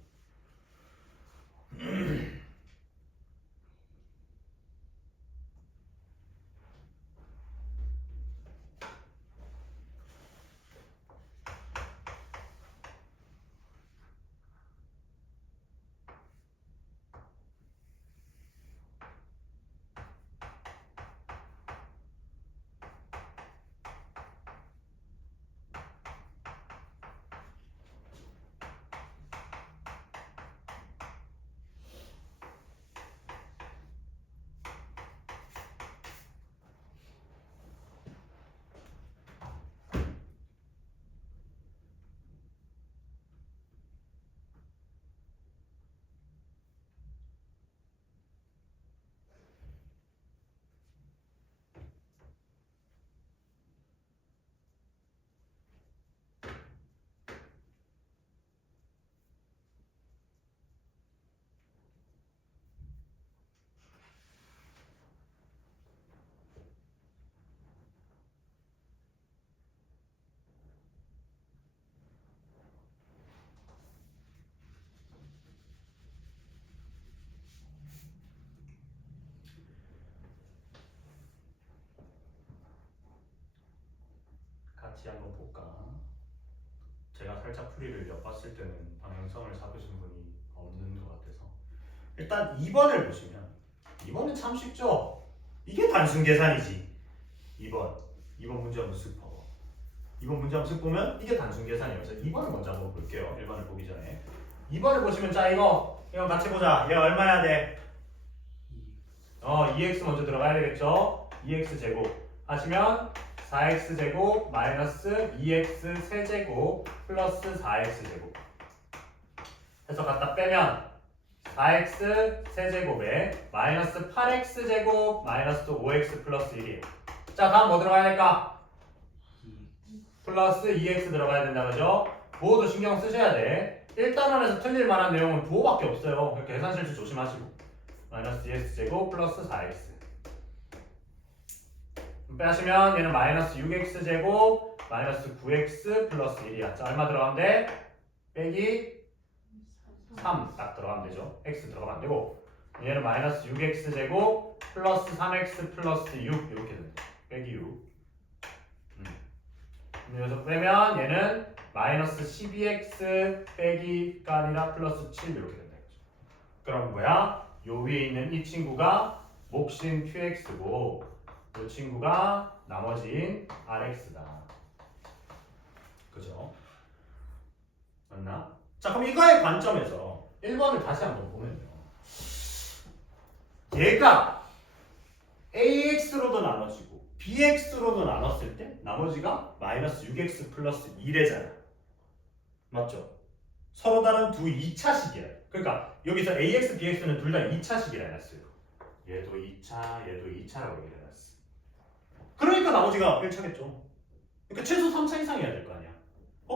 같이 한번 볼까? 제가 살짝 풀이를 엿봤을 때는 방향성을 잡으신 분이 없는 것 같아서 일단 2번을 보시면 2번은 참 쉽죠? 이게 단순 계산이지. 2번 문제 한번 쓱 봐봐. 2번 문제 한번 쓱 보면 이게 단순 계산이에요. 그래서 2번을 먼저 한번 볼게요. 1번을 보기 전에 2번을 보시면 자 이거 같이 보자. 얘 얼마야 돼? 2x 먼저 들어가야 되겠죠? 2x 제곱 하시면 4x 제곱 마이너스 2x 세제곱 플러스 4x 제곱 해서 갖다 빼면 4x 세제곱에 마이너스 8x 제곱 마이너스 5x 플러스 1이에요. 자 다음 뭐 들어가야 될까? 플러스 2x 들어가야 된다 그죠? 부호도 신경 쓰셔야 돼. 1단원에서 틀릴 만한 내용은 부호밖에 없어요. 그러니까 계산 실수 조심하시고 마이너스 2x 제곱 플러스 4x 빼시면 얘는 마이너스 6x 제곱 마이너스 9x 플러스 1이야. 자 얼마 들어가면 돼? 빼기 3 딱 들어가면 되죠. x 들어가면 안 되고 얘는 마이너스 6x 제곱 플러스 3x 플러스 6 이렇게 된다. 빼기 6 여기서 빼면 얘는 마이너스 12x 빼기가 아니라 플러스 7 이렇게 된다. 그럼 뭐야? 요 위에 있는 이 친구가 몫인 QX고 이 친구가 나머지인 RX다. 그죠? 맞나? 자, 그럼 이거의 관점에서 1번을 다시 한번 보면요. 얘가 AX로도 나눠지고 BX로도 나눴을 때 나머지가 마이너스 6X 플러스 1이잖아. 맞죠? 서로 다른 두 2차식이야. 그러니까 여기서 AX, BX는 둘 다 2차식이라 해놨어요. 얘도 2차, 얘도 2차라고 얘기를 해놨어. 그러니까 나머지가 1차겠죠. 그러니까 최소 3차 이상이어야 될 거 아니야.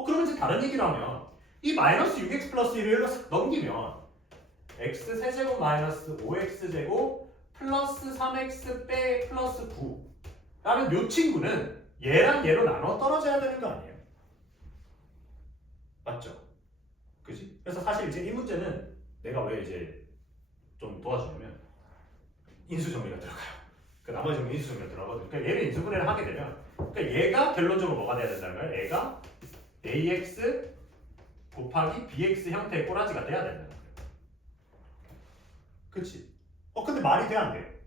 그러면 이제 다른 얘기를 하면 이 마이너스 6x 플러스 1을 넘기면 x 세제곱 마이너스 5x 제곱 플러스 3x 빼 플러스 9 라는 요 친구는 얘랑 얘로 나눠 떨어져야 되는 거 아니에요? 맞죠? 그지? 그래서 사실 이제 이 문제는 내가 왜 이제 좀 도와주냐면 인수정리가 들어가요. 그 나머지는 인수정리가 들어가거든요. 그러니까 얘를 인수분해를 하게 되면 그러니까 얘가 결론적으로 뭐가 돼야 된다는 거예요? 얘가 ax 곱하기 bx 형태의 꼬라지가 돼야 된다는 거예요. 그치? 근데 말이 돼 안 돼?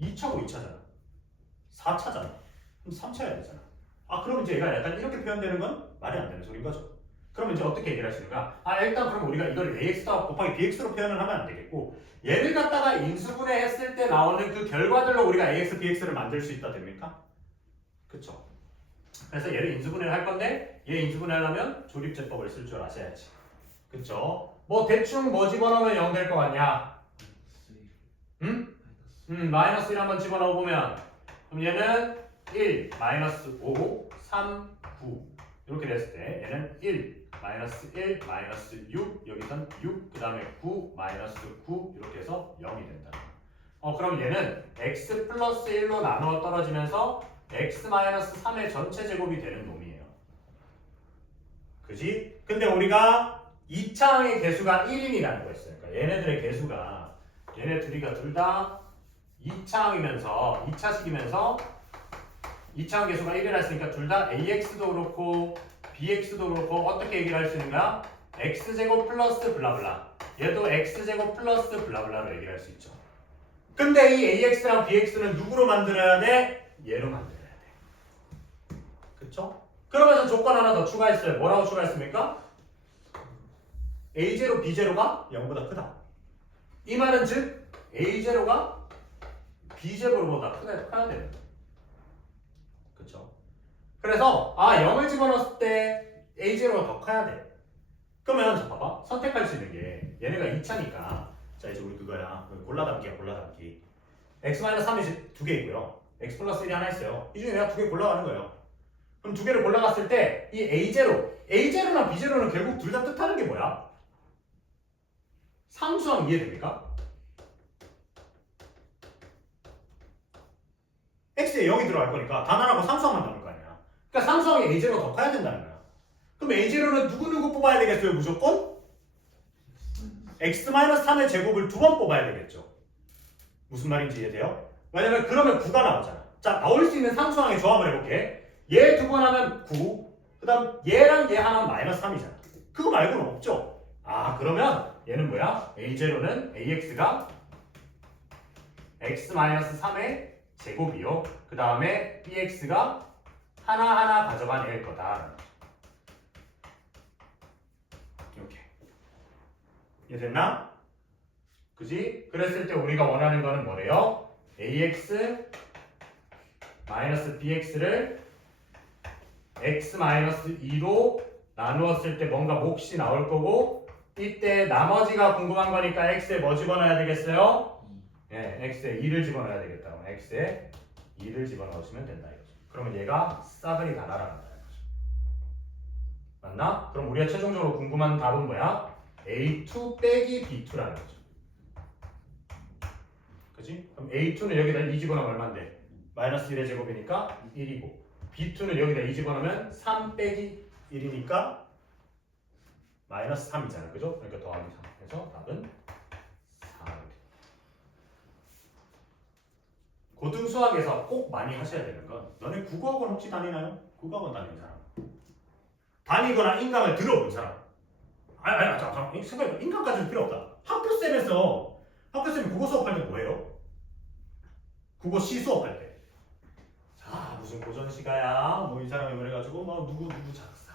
2차고 2차잖아. 4차잖아. 그럼 3차여야 되잖아. 그럼 이제 얘가 약간 이렇게 표현되는 건 말이 안 되는 소린 거죠. 그러면 이제 어떻게 얘기를 할 수 있는가? 일단 그럼 우리가 이걸 ax 곱하기 bx로 표현을 하면 안 되겠고 얘를 갖다가 인수분해했을 때 나오는 그 결과들로 우리가 ax, bx를 만들 수 있다 됩니까? 그쵸? 그래서 얘를 인수분해를 할 건데 얘 인수분해하려면 조립제법을 쓸 줄 아셔야지. 그쵸? 뭐 대충 뭐 집어넣으면 0 될 것 같냐? 응? 마이너스 1 한번 집어넣어 보면 그럼 얘는 1, 마이너스 5, 3, 9 이렇게 됐을 때 얘는 1, 마이너스 1, 마이너스 6 여기선 6, 그 다음에 9, 마이너스 9 이렇게 해서 0이 된다. 그럼 얘는 x 플러스 1로 나누어 떨어지면서 x 마이너스 3의 전체 제곱이 되는 놈이에요. 그지? 근데 우리가 2차항의 개수가 1인이라는 거였어요. 그러니까 얘네들의 개수가 얘네 둘 다 2차항이면서 2차식이면서 2차항 개수가 1이라 했으니까 둘 다 AX도 그렇고 BX도 그렇고 어떻게 얘기를 할 수 있는가? X제곱 플러스 블라블라 얘도 X제곱 플러스 블라블라로 얘기를 할 수 있죠. 근데 이 AX랑 BX는 누구로 만들어야 돼? 얘로 만들어야 돼. 그쵸? 그러면서 조건 하나 더 추가했어요. 뭐라고 추가했습니까? A0, B0가 0보다 크다. 이 말은 즉 A0가 B제곱보다 커야 되는 거예요. 그쵸? 그래서 0을 집어넣었을 때 A0가 더 커야 돼. 그러면 자 봐봐. 선택할 수 있는 게 얘네가 2차니까 자 이제 우리 그거야. 골라담기야 골라담기. x-3이 두 개 있고요. x 플러스 1이 하나 있어요. 이 중에 내가 두 개 골라가는 거예요. 그럼 두 개를 골라갔을 때 이 A0랑 B0는 결국 둘 다 뜻하는 게 뭐야? 상수항 이해됩니까? x에 0이 들어갈 거니까 단하나고 상수항만 남을 거 아니야. 그러니까 상수항이 A0가 더 커야 된다는 거야. 그럼 A0는 누구 뽑아야 되겠어요? 무조건? x-3의 제곱을 두 번 뽑아야 되겠죠. 무슨 말인지 이해돼요? 왜냐면 그러면 9가 나오잖아. 자, 나올 수 있는 상수항의 조합을 해볼게. 얘 두 번 하면 9, 그 다음 얘랑 얘 하나는 마이너스 3이잖아. 그거 말고는 없죠. 그러면 얘는 뭐야? A0는 AX가 x-3의 제곱이요. 그 다음에 BX가 하나하나 가져가낼 거다. 이렇게. 이해됐나? 그지? 그랬을 때 우리가 원하는 거는 뭐래요? AX 마이너스 BX를 X 마이너스 2로 나누었을 때 뭔가 몫이 나올 거고 이때 나머지가 궁금한 거니까 X에 뭐 집어넣어야 되겠어요? 네, X에 2를 집어넣어야 되겠다. X에 2를 집어넣으시면 된다 이거죠. 그러면 얘가 싸그리 다 날아간다 이거죠. 맞나? 그럼 우리가 최종적으로 궁금한 답은 뭐야? A2 빼기 B2라는 거죠. 그치? 그럼 A2는 여기다 2 집어넣으면 얼마인데? 마이너스 1의 제곱이니까 1이고 B2는 여기다 2 집어넣으면 3 빼기 1이니까 마이너스 3이잖아. 그죠? 그러니까 더하기 3. 그래서 답은 4. 고등수학에서 꼭 많이 하셔야 되는 건 너네 국어학원 혹시 다니나요? 국어학원 다니는 사람 다니거나 인강을 들어본 사람 잠깐만 생각해봐. 인강까지는 필요 없다. 학교쌤이 국어 수업할 때 뭐예요? 국어 시 수업할 때. 자, 무슨 고전시가야? 뭐 이 사람이 그래가지고 뭐 누구 작사.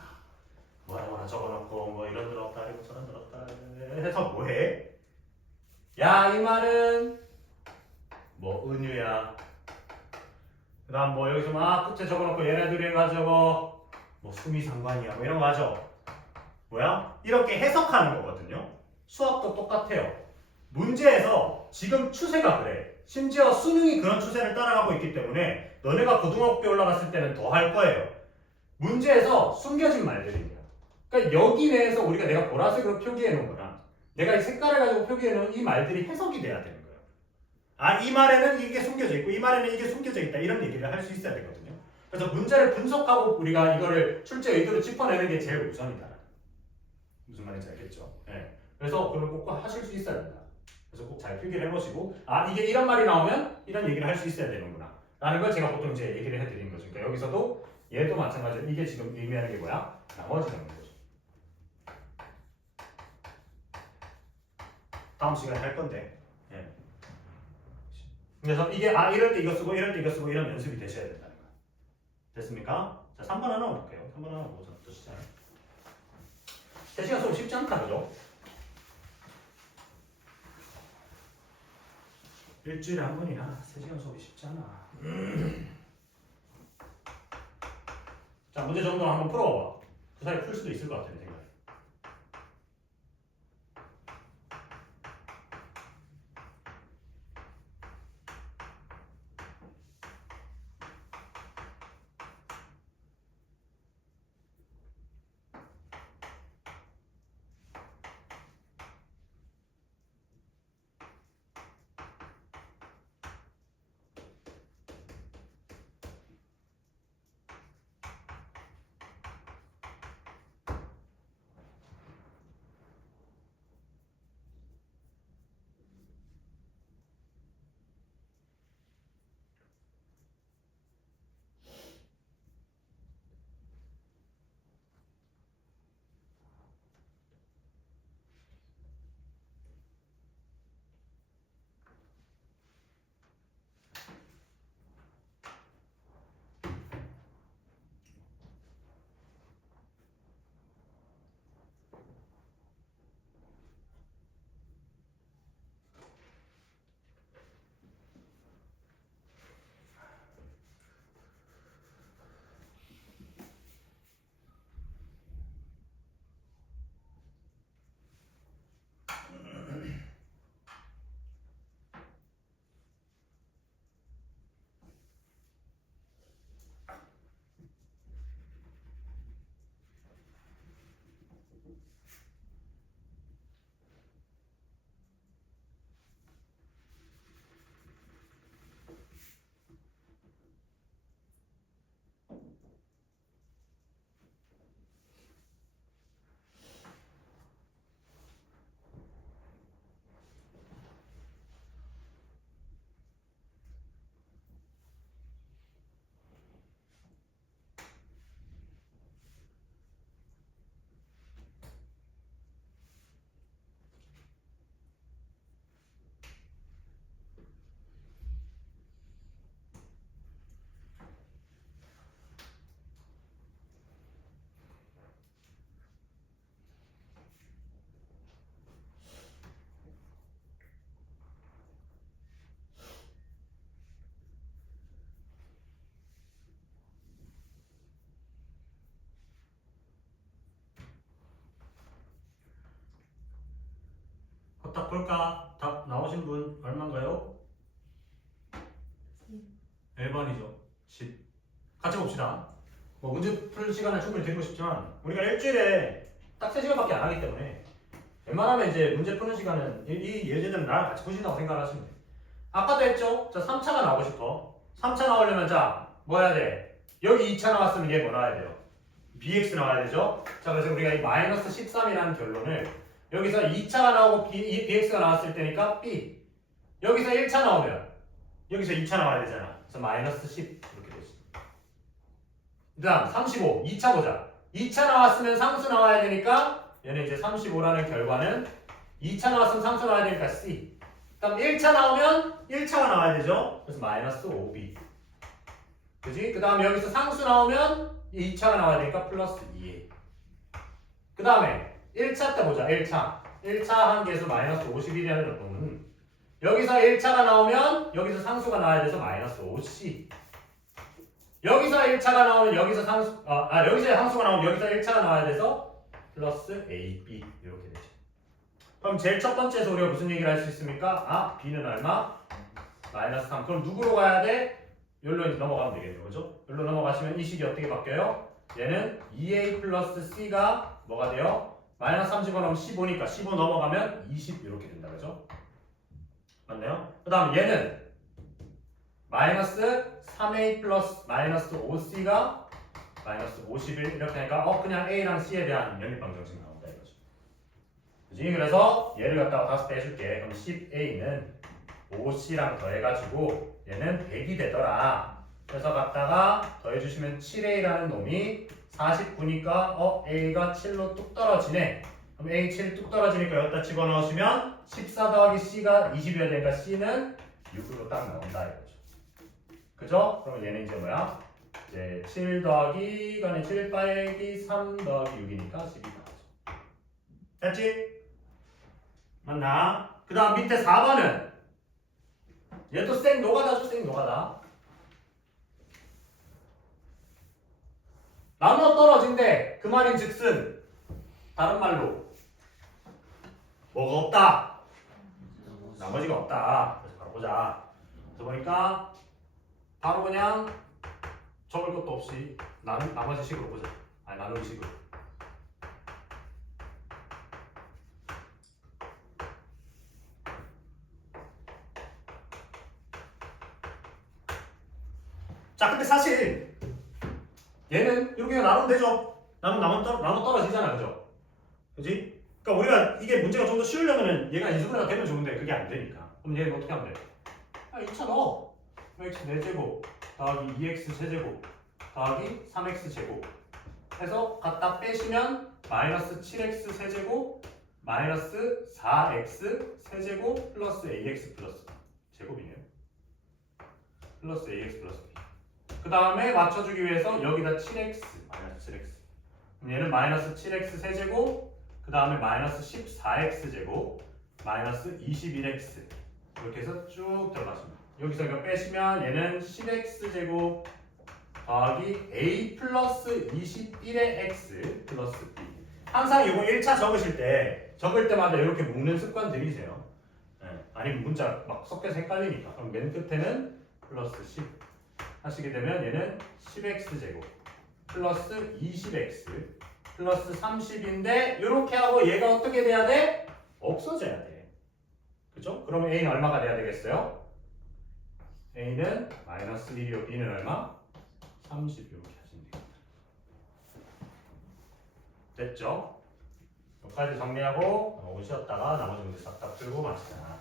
뭐라 적어놓고 뭐 이런 들었다 이거 저런 들었다 해서 뭐해? 야, 이 말은 뭐 은유야. 그다음 뭐 여기서 막 끝에 적어놓고 얘네들이 해가지고 뭐 수미상관이야 뭐 이런 거 하죠. 뭐야? 이렇게 해석하는 거거든요. 수학도 똑같아요. 문제에서 지금 추세가 그래. 심지어 수능이 그런 추세를 따라가고 있기 때문에 너네가 고등학교에 올라갔을 때는 더 할 거예요. 문제에서 숨겨진 말들입니다. 그러니까 여기 내에서 우리가 내가 보라색으로 표기해 놓은 거랑 내가 이 색깔을 가지고 표기해 놓은 이 말들이 해석이 돼야 되는 거예요. 아, 이 말에는 이게 숨겨져 있고 이 말에는 이게 숨겨져 있다 이런 얘기를 할 수 있어야 되거든요. 그래서 문제를 분석하고 우리가 이거를 출제 의도를 짚어내는 게 제일 우선이다. 무슨 말인지 알겠죠? 네. 그래서 그걸 꼭 하실 수 있어야 된다. 그래서 꼭 잘 필기를 해보시고 아, 이게 이런 말이 나오면 이런 얘기를 할 수 있어야 되는구나 라는 걸 제가 보통 이제 얘기를 해드리는 거죠. 그러니까 여기서도 얘도 마찬가지로 이게 지금 의미하는 게 뭐야? 나머지라는 거죠. 다음 시간에 할 건데. 예. 그래서 이게 아, 이럴 때 이거 쓰고 이럴 때 이거 쓰고 이런 연습이 되셔야 된다는 거예요. 됐습니까? 자, 3번 하나 볼게요. 3번 하나 보자. 또 시작. 3시간 수업 쉽지 않다, 그죠? 일주일에 한 번이야. 3시간 수업이 쉽지 않아. 자, 문제 정도 한번 풀어봐. 그 사이에 풀 수도 있을 것 같아, 내 생각에. 딱 볼까? 답 나오신 분 얼마인가요? 1번이죠. 10. 같이 봅시다. 뭐 문제 풀 시간을 충분히 드리고 싶지만 우리가 일주일에 딱 3시간밖에 안 하기 때문에 웬만하면 이제 문제 푸는 시간은 이 예제들은 나랑 같이 푸신다고 생각하시면 돼요. 아까도 했죠? 자, 3차가 나오고 싶어. 3차 나오려면 자, 뭐 해야 돼? 여기 2차 나왔으면 얘 뭐 나와야 돼요? bx 나와야 되죠? 자, 그래서 우리가 이 마이너스 13이라는 결론을 여기서 2차가 나오고 bx가 나왔을 때니까 b. 여기서 1차 나오면 여기서 2차 나와야 되잖아. 그래서 마이너스 10 이렇게 되지. 그 다음 35. 2차 보자. 2차 나왔으면 상수 나와야 되니까 얘는 이제 35라는 결과는 2차 나왔으면 상수 나와야 되니까 C. 그다음 1차 나오면 1차가 나와야 되죠. 그래서 마이너스 5B. 그지? 그 다음에 여기서 상수 나오면 2차가 나와야 되니까 플러스 2A. 그 다음에 1차 때 보자. 1차 한계에서 마이너스 51이라는 놈은 여기서 1차가 나오면 여기서 상수가 나와야 돼서 마이너스 5C. 여기서 1차가 나오면 여기서 여기서 상수가 나오면 여기서 1차가 나와야 돼서 플러스 AB 이렇게 되죠. 그럼 제일 첫 번째에서 우리가 무슨 얘기를 할 수 있습니까? B는 얼마? 마이너스 3. 그럼 누구로 가야 돼? 여기로 이제 넘어가면 되겠네요. 그죠? 여기로 넘어가시면 이 식이 어떻게 바뀌어요? 얘는 2A 플러스 C가 뭐가 돼요? 마이너스 35 넘으면 15니까 15 넘어가면 20 이렇게 된다. 그죠? 맞나요? 그 다음 얘는 마이너스 3A 플러스 마이너스 5C가 마이너스 51 이렇게 하니까 그냥 A랑 C에 대한 연립방정식 나온다 이거죠. 그지? 그래서 얘를 갖다가 다시 빼줄게. 그럼 10A는 5C랑 더해가지고 얘는 100이 되더라. 그래서 갖다가 더해주시면 7A라는 놈이 49니까 A가 7로 뚝 떨어지네. 그럼 A 7 뚝 떨어지니까 여기다 집어넣으시면 14 더하기 C가 20이어야 되니까 C는 6으로 딱 나온다 이거죠. 그죠? 그러면 얘는 이제 뭐야? 이제 7 더하기 이거는 7 빼기 3 더하기 6이니까 12 나오죠. 됐지? 맞나? 그 다음 밑에 4번은 얘도 생 노가다죠. 생 노가다. 나눠 떨어진대. 그 말인 즉슨 다른 말로 뭐가 없다. 나머지가 없다. 그래서 바로 보자. 그래서 보니까 바로 그냥 적을 것도 없이 나머지 식으로 보자. 나누기 식으로. 자, 근데 사실 얘는 이렇게 나누면 되죠. 나눠 떨어지잖아, 그죠? 그지? 그러니까 우리가 이게 문제가 좀 더 쉬우려면은 얘가 인수분해가 되면 좋은데 그게 안 되니까. 그럼 얘는 어떻게 하면 돼? 2차 넣어. x 4제곱 더하기 2x 세제곱 더하기 3x 제곱 해서 갖다 빼시면 마이너스 7x 세제곱 마이너스 4x 세제곱 플러스 ax 플러스 제곱이네요. 플러스 ax 플러스 b. 그 다음에 맞춰주기 위해서 여기다 7x 마이너스 7x. 그럼 얘는 마이너스 7x 세제곱 그 다음에 마이너스 14x 제곱 마이너스 21x 이렇게 해서 쭉 들어가십니다. 여기서 이거 빼시면 얘는 10x 제곱 더하기 a 플러스 21의 x 플러스 b. 항상 이거 1차 적을 때마다 이렇게 묶는 습관 들이세요. 아니면 문자 막 섞여서 헷갈리니까. 그럼 맨 끝에는 플러스 10 하시게 되면 얘는 10x 제곱 플러스 20x 플러스 30인데 이렇게 하고 얘가 어떻게 돼야 돼? 없어져야 돼. 그죠? 그러면 a는 얼마가 돼야 되겠어요? a는 마이너스 1이요. b는 얼마? 30 이렇게 하시면 됩니다. 됐죠? 여기까지 정리하고 5분 쉬었다가 나머지 문제 싹 다 풀고 마시자.